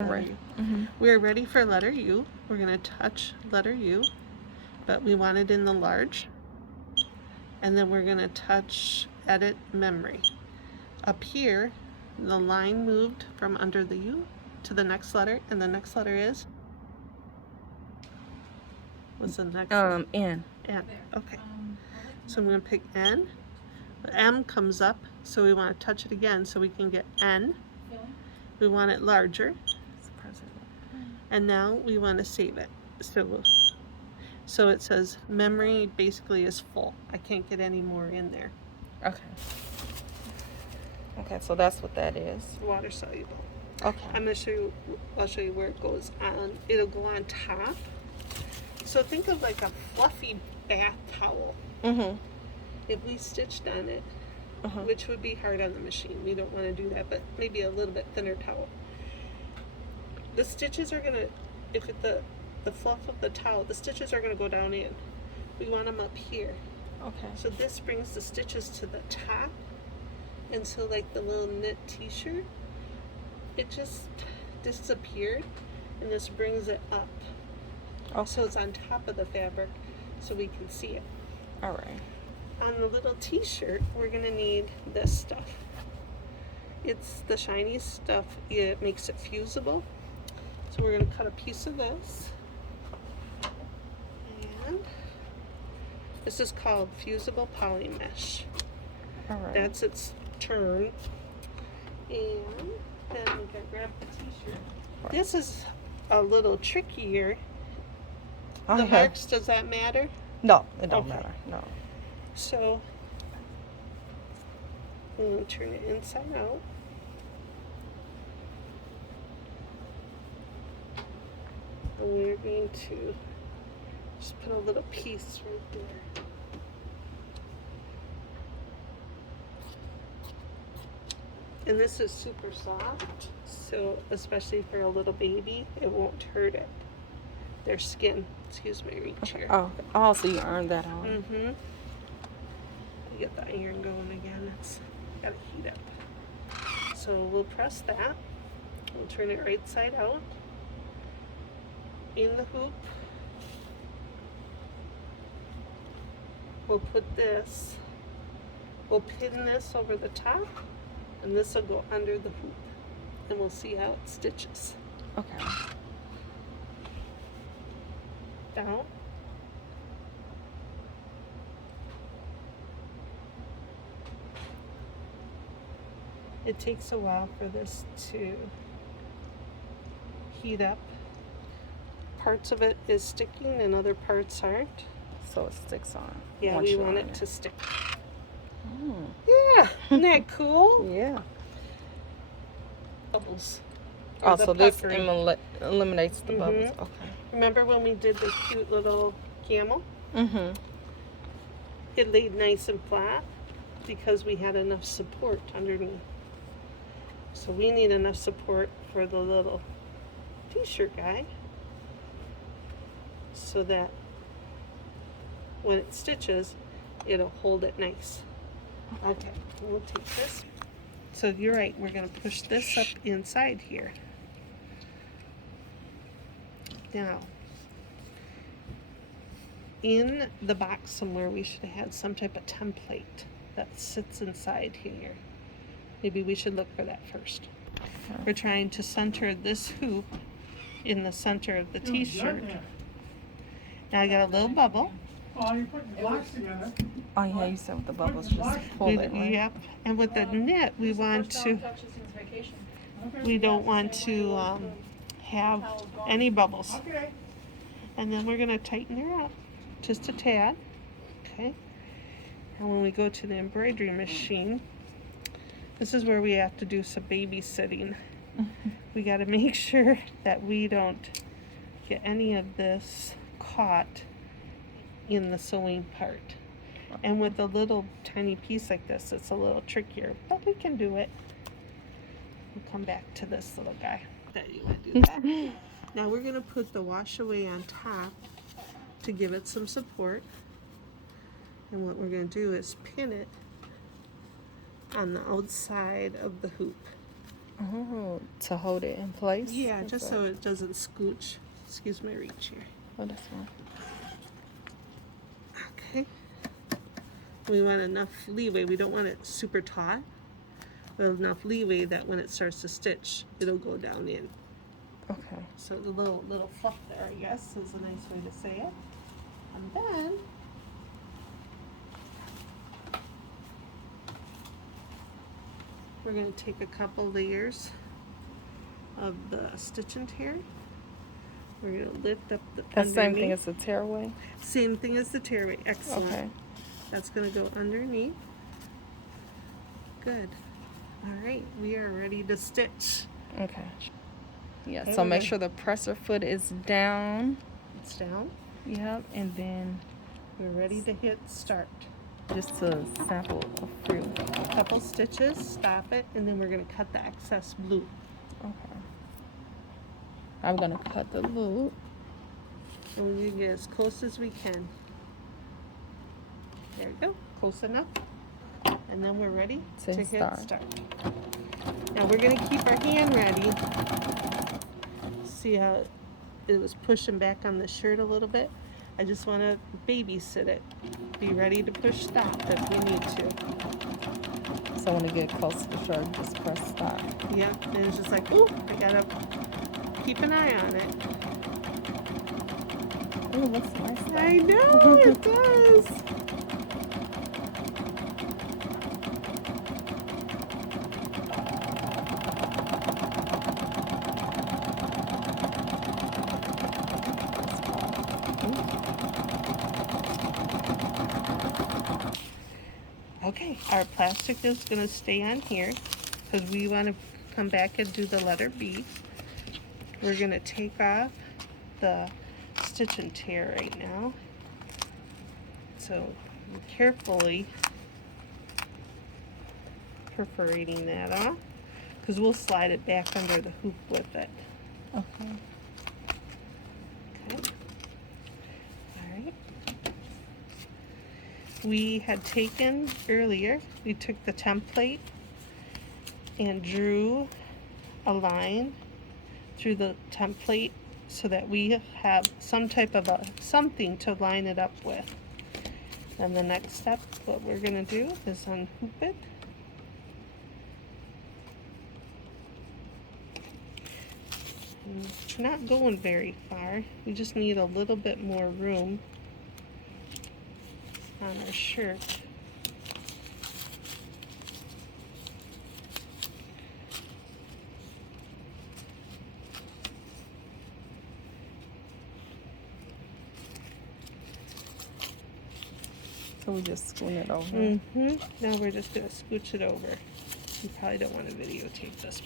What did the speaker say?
Right. We're ready for letter U. We're going to touch letter U, but we want it in the large. And then we're going to touch edit memory. Up here, the line moved from under the U to the next letter, and the next letter is? What's the next one? N. N. Okay. So I'm going to pick N. M comes up, so we want to touch it again so we can get N. We want it larger. And now we want to save it. So it says memory basically is full. I can't get any more in there. Okay. Okay, so that's what that is. Water soluble. Okay. I'll show you where it goes on. It'll go on top. So think of like a fluffy bath towel. If we stitched on it, which would be hard on the machine. We don't want to do that, but maybe a little bit thinner towel. The stitches are gonna, the fluff of the towel, the stitches are gonna go down in. We want them up here. Okay. So this brings the stitches to the top, and so like the little knit t-shirt, it just disappeared, and this brings it up. Okay. So it's on top of the fabric, so we can see it. All right. On the little t-shirt, we're gonna need this stuff. It's the shiny stuff. It makes it fusible. So we're going to cut a piece of this, and this is called fusible poly mesh. All right. That's its term. And then we can grab the t-shirt. Right. This is a little trickier. The marks, does that matter? No, it don't matter. No. So I'm going to turn it inside out. And we're going to just put a little piece right there. And this is super soft, so especially for a little baby, it won't hurt it. Their skin. Excuse me, reach here. Oh, so you earned that on. You get the iron going again. It's gotta heat up. So we'll press that. We'll turn it right side out. In the hoop, we'll put this, we'll pin this over the top, and this will go under the hoop, and we'll see how it stitches. Okay. Down. It takes a while for this to heat up. Parts of it is sticking and other parts aren't. So it sticks on. Yeah, we want it to stick. Mm. Yeah, isn't that cool? Yeah. Bubbles. Oh, so this eliminates the bubbles. Okay. Remember when we did the cute little camel? Mm-hmm. It laid nice and flat because we had enough support underneath. So we need enough support for the little t-shirt guy so that when it stitches, it'll hold it nice. Okay, we'll take this. So you're right, we're going to push this up inside here. Now, in the box somewhere, we should have had some type of template that sits inside here. Maybe we should look for that first. We're trying to center this hoop in the center of the t-shirt. Now I got a little bubble. Oh, you're putting the blocks together. Oh, yeah, you said with the bubbles, just pull it, right? Yep. And with the knit, we want to, we don't want to have any bubbles. Okay. And then we're going to tighten her up just a tad. Okay. And when we go to the embroidery machine, this is where we have to do some babysitting. We got to make sure that we don't get any of this caught in the sewing part. And with a little tiny piece like this, it's a little trickier, but we can do it. We'll come back to this little guy. That you want to do that. Now we're going to put the wash away on top to give it some support. And what we're going to do is pin it on the outside of the hoop. Oh, to hold it in place? Yeah, Is just that- so it doesn't scooch. Excuse my reach here. Oh, that's one. Okay. We want enough leeway. We don't want it super taut, but enough leeway that when it starts to stitch, it'll go down in. Okay. So the little fluff there, I guess, is a nice way to say it. And then we're going to take a couple layers of the stitch and tear. We're going to lift up the That's the same thing underneath. as the tearaway? Same thing as the tearaway. Excellent. Okay. That's going to go underneath. Good. All right, we are ready to stitch. Okay. Yeah, Okay, so we're make gonna- sure the presser foot is down. It's down. Yep, and then We're ready to hit start. just to sample a few. Couple stitches, stop it, and then we're going to cut the excess blue. Okay. I'm gonna cut the loop. And we're going to get as close as we can. There we go. Close enough. And then we're ready To hit start. start. Now we're going to keep our hand ready. See how it was pushing back on the shirt a little bit? I just want to babysit it. Be ready to push stop if we need to. So when it get close to the shirt, just press stop. Yep, and it's just like, ooh, I gotta keep an eye on it. Oh, it looks nice. though. I know, it does. Okay, our plastic is going to stay on here because we want to come back and do the letter B. We're going to take off the stitch and tear right now. So carefully perforating that off because we'll slide it back under the hoop with it. Okay. Okay. All right. We had taken earlier, we took the template and drew a line through the template so that we have some type of something to line it up with. And the next step, what we're going to do is unhoop it. And it's not going very far. We just need a little bit more room on our shirt. So we just spoon it over. Now we're just going to scooch it over. You probably don't want to videotape this